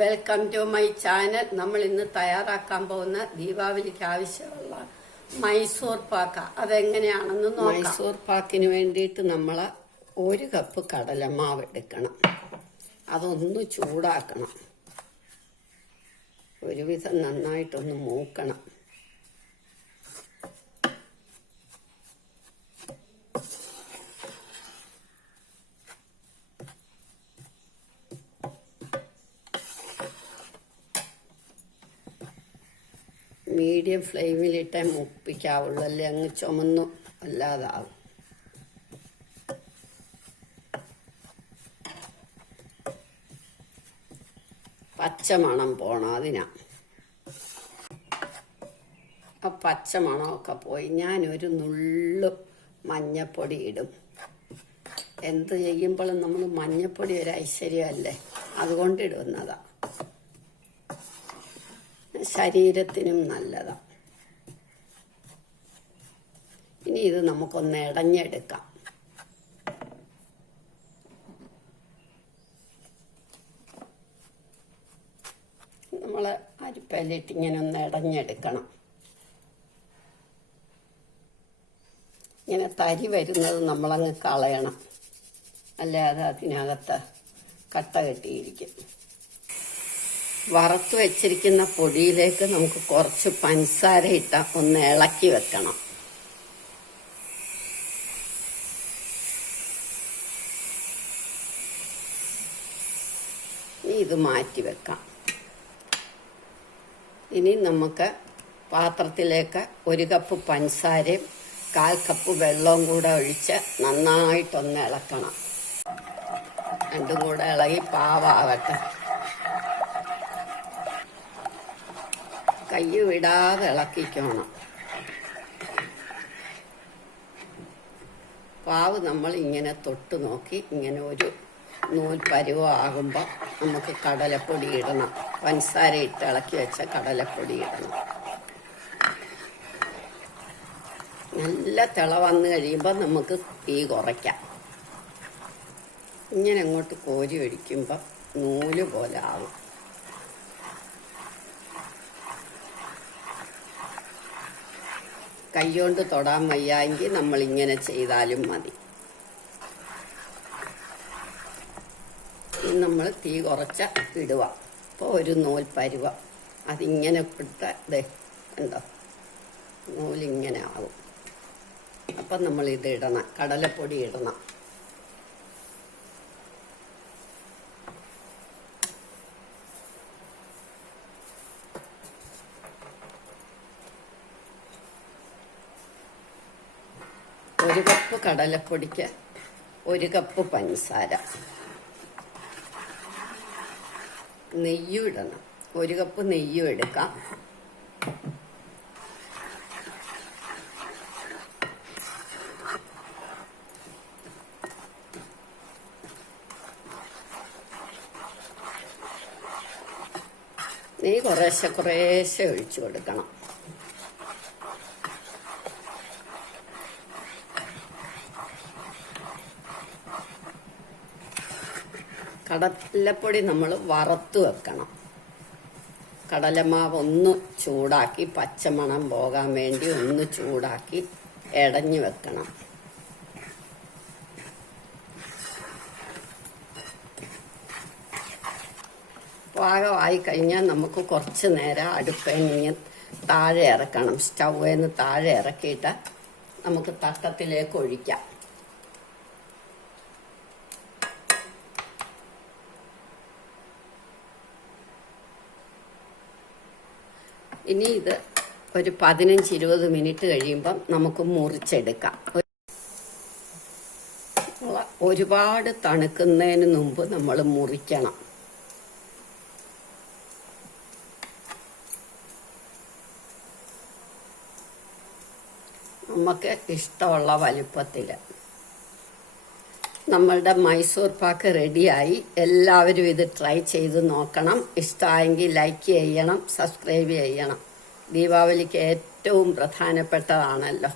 Welcome to my channel. നമ്മൾ ഇന്ന് തയ്യാറാക്കാൻ പോകുന്ന ദീപാവലിക്ക് ആവശ്യമുള്ള മൈസൂർ പാക്ക അതെങ്ങനെയാണെന്ന് നോക്കാം. മൈസൂർ പാക്കിന് വേണ്ടിയിട്ട് നമ്മൾ 1 കപ്പ് കടലമാവ് എടുക്കണം. അതൊന്ന് ചൂടാക്കണം, ഒരുവിധം നന്നായിട്ടൊന്ന് മൂക്കണം. മീഡിയം ഫ്ലെയിമിലിട്ടേ മൂപ്പിക്കാവുള്ളൂ, അല്ലേ അങ്ങ് ചുമന്നു അല്ലാതാവും. പച്ചമണം പോണം, അതിനാ. ആ പച്ചമണമൊക്കെ പോയി ഞാനൊരു നുള്ളു മഞ്ഞപ്പൊടി ഇടും. എന്ത് ചെയ്യുമ്പോഴും നമ്മൾ മഞ്ഞപ്പൊടി ഒരു ഐശ്വര്യമല്ലേ, അതുകൊണ്ട് ഇടുന്നതാ. ശരീരത്തിനും നല്ലതാണ്. ഇനി ഇത് നമുക്കൊന്ന് ഇടഞ്ഞെടുക്കാം. നമ്മൾ അരിപ്പയിലിട്ട് ഇങ്ങനെ ഒന്ന് ഇടഞ്ഞെടുക്കണം. ഇങ്ങനെ തരി വരുന്നത് നമ്മളങ്ങ് കളയണം, അല്ലാതെ അതിനകത്ത് കട്ട കെട്ടിയിരിക്കും. വറുത്ത് വെച്ചിരിക്കുന്ന പൊടിയിലേക്ക് നമുക്ക് കുറച്ച് പഞ്ചസാര ഇട്ട ഒന്ന് ഇളക്കി വെക്കണം. ഇനി ഇത് മാറ്റി വെക്കാം. ഇനി നമുക്ക് പാത്രത്തിലേക്ക് 1 കപ്പ് പഞ്ചസാരയും 1/4 കപ്പ് വെള്ളവും കൂടെ ഒഴിച്ച് നന്നായിട്ടൊന്ന് ഇളക്കണം. രണ്ടും കൂടെ ഇളകി പാവാകട്ടെ. കൈ വിടാതെ ഇളക്കിക്കണം. പാവ് നമ്മൾ ഇങ്ങനെ തൊട്ട് നോക്കി ഇങ്ങനെ ഒരു നൂൽ പരുവമാകുമ്പോൾ നമുക്ക് കടലപ്പൊടി ഇടണം. പഞ്ചസാര ഇട്ട് ഇളക്കി വെച്ച കടലപ്പൊടി ഇടണം. നല്ല തിള വന്നു കഴിയുമ്പോൾ നമുക്ക് തീ കുറയ്ക്കാം. ഇങ്ങനെ അങ്ങോട്ട് കോരി ഒഴിക്കുമ്പോൾ നൂല് പോലെ ആവും. കൈകൊണ്ട് തൊടാൻ വയ്യാമെങ്കിൽ നമ്മളിങ്ങനെ ചെയ്താലും മതി. നമ്മൾ തീ കുറച്ച ഇടുക. അപ്പോൾ ഒരു നൂൽ പരുവ അതിങ്ങനെ ഇട്ടേ ഉണ്ടോ, നൂലിങ്ങനെ ആവും. അപ്പം നമ്മളിത് ഇടണം, കടലപ്പൊടി ഇടണം. ഒരു കപ്പ് കടലപ്പൊടിക്ക് 1 കപ്പ് പഞ്ചസാര. നെയ്യും ഇടണം. 1 കപ്പ് നെയ്യും എടുക്കാം. നെയ്യ് കുറേശ്ശെ ഒഴിച്ചു കൊടുക്കണം. കടലപ്പൊടി നമ്മൾ വറുത്ത് വെക്കണം. കടലമാവ് ഒന്ന് ചൂടാക്കി, പച്ചമണം പോകാൻ വേണ്ടി ഒന്ന് ചൂടാക്കി ഇടഞ്ഞു വെക്കണം. പാകമായി കഴിഞ്ഞാൽ നമുക്ക് കുറച്ച് നേരം അടുപ്പേന്ന് താഴെ ഇറക്കണം. സ്റ്റൗവേന്ന് താഴെ ഇറക്കിയിട്ട് നമുക്ക് തട്ടത്തിലേക്ക് ഒഴിക്കാം. ഇനി ഇത് ഒരു 15-20 മിനിറ്റ് കഴിയുമ്പം നമുക്ക് മുറിച്ചെടുക്കാം. ഒരുപാട് തണുക്കുന്നതിന് മുമ്പ് നമ്മൾ മുറിക്കണം. നമുക്ക് ഇഷ്ടമുള്ള വലുപ്പത്തിൽ. നമ്മളുടെ മൈസൂർ പാക്ക് റെഡിയായി. എല്ലാവരും ഇത് ട്രൈ ചെയ്ത് നോക്കണം. ഇഷ്ടമായെങ്കിൽ ലൈക്ക് ചെയ്യണം, സബ്സ്ക്രൈബ് ചെയ്യണം. ദീപാവലിക്ക് ഏറ്റവും പ്രധാനപ്പെട്ടതാണല്ലോ.